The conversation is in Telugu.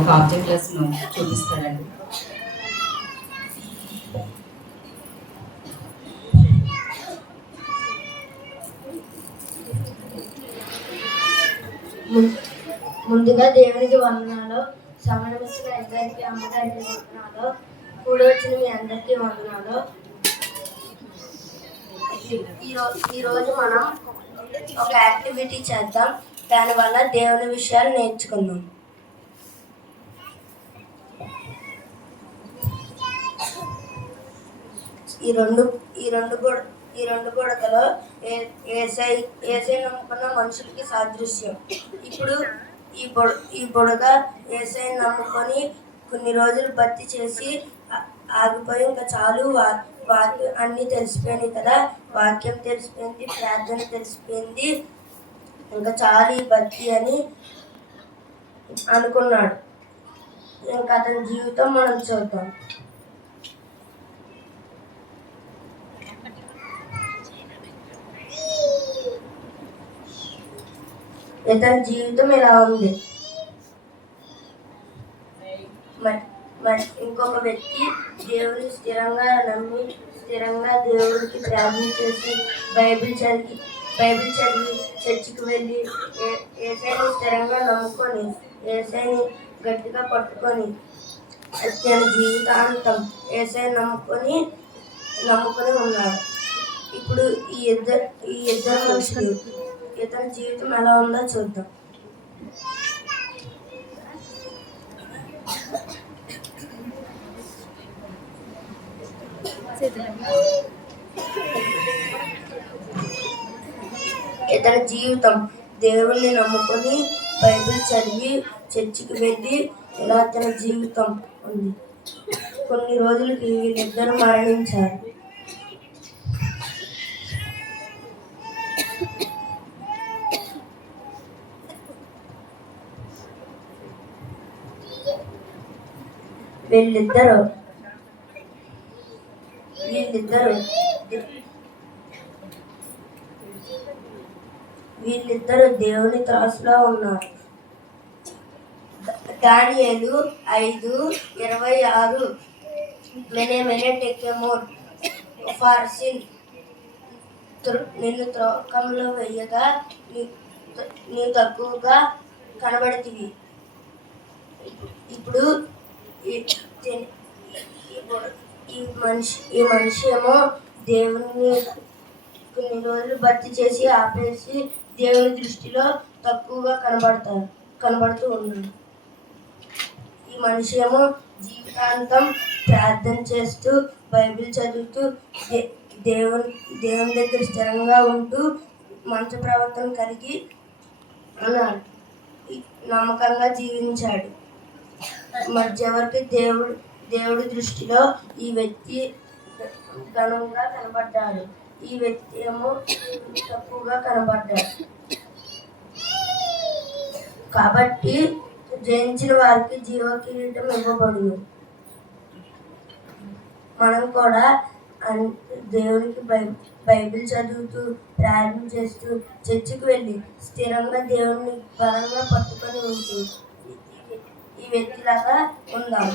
ఒక ఆబ్జెక్ట్ లెస్ను చూపిస్తాడండి. ముందుగా దేవునికి వందనాలు. సమరమిస్తున్న అందరికీ, అమ్మగారికి వందనాలు. కూడి వచ్చిన మీ అందరికీ వందనాలు. ఈరోజు మనం ఒక యాక్టివిటీ చేద్దాం. దానివల్ల దేవుని విషయాలు నేర్చుకుందాం. ఈ రెండు బుడతలో ఏసై నమ్ముకున్న మనుషులకి సాదృశ్యం. ఇప్పుడు ఈ బుడగ ఏసై నమ్ముకొని కొన్ని రోజులు భక్తి చేసి ఆగిపోయి ఇంకా చాలు, వాక్యం అన్నీ తెలిసిపోయినాయి కదా, వాక్యం తెలిసిపోయింది, ప్రార్థన తెలిసిపోయింది, ఇంకా చాలు ఈ భక్తి అని అనుకున్నాడు. ఇంకా అతని జీవితం మనం చూద్దాం. ఇతని జీవితం ఇలా ఉంది. ఇంకొక వ్యక్తి దేవుని స్థిరంగా నమ్మి, స్థిరంగా దేవుడికి ప్రార్థన చేసి, బైబిల్ చదివి చర్చికి వెళ్ళి ఏసైని స్థిరంగా నమ్ముకొని, ఏసైని గట్టిగా పట్టుకొని తన జీవితాంతం ఏసైని నమ్ముకొని ఉన్నాడు. ఇప్పుడు ఈ ఇద్దరు మనుషులు ఇతని జీవితం ఎలా ఉందో చూద్దాం. ఇతని జీవితం దేవుణ్ణి నమ్ముకొని, బైబిల్ చదివి చర్చికి వెళ్ళి ఇలా తన జీవితం ఉంది. కొన్ని రోజులకి వీళ్ళిద్దరు మరణించారు. వీళ్ళిద్దరు దేవుని త్రాసులో ఉన్నారు. దానియేలు 5:26 మెనే టెకెమోర్ ఫార్సిన్ నిన్ను త్రోకంలో వేయగా నీవు తక్కువగా కనబడితివి. ఇప్పుడు ఈ మనిషి ఏమో దేవుని కొన్ని రోజులు భక్తి చేసి ఆపేసి దేవుని దృష్టిలో తక్కువగా కనబడుతూ ఉన్నాడు. ఈ మనిషి ఏమో జీవితాంతం ప్రార్థన చేస్తూ, బైబిల్ చదువుతూ, దేవుని దగ్గర స్థిరంగా ఉంటూ మంచి ప్రవర్తన కలిగి ఉన్నాడు. నమ్మకంగా జీవించాడు. మధ్యవరకు దేవుడి దృష్టిలో ఈ వ్యక్తి ఘనంగా కనబడ్డాడు. ఈ వ్యక్తి ఏమో తక్కువగా కనబడ్డాడు. కాబట్టి జయించిన వారికి జీవ కిరీటం ఇవ్వబడును. మనం కూడా దేవునికి బైబిల్ చదువుతూ, ప్రార్థన చేస్తూ, చర్చికి వెళ్ళి స్థిరంగా దేవుణ్ణి బలంగా పట్టుకొని ఉంటూ ఈ వ్యక్తిలాగా ఉందాం.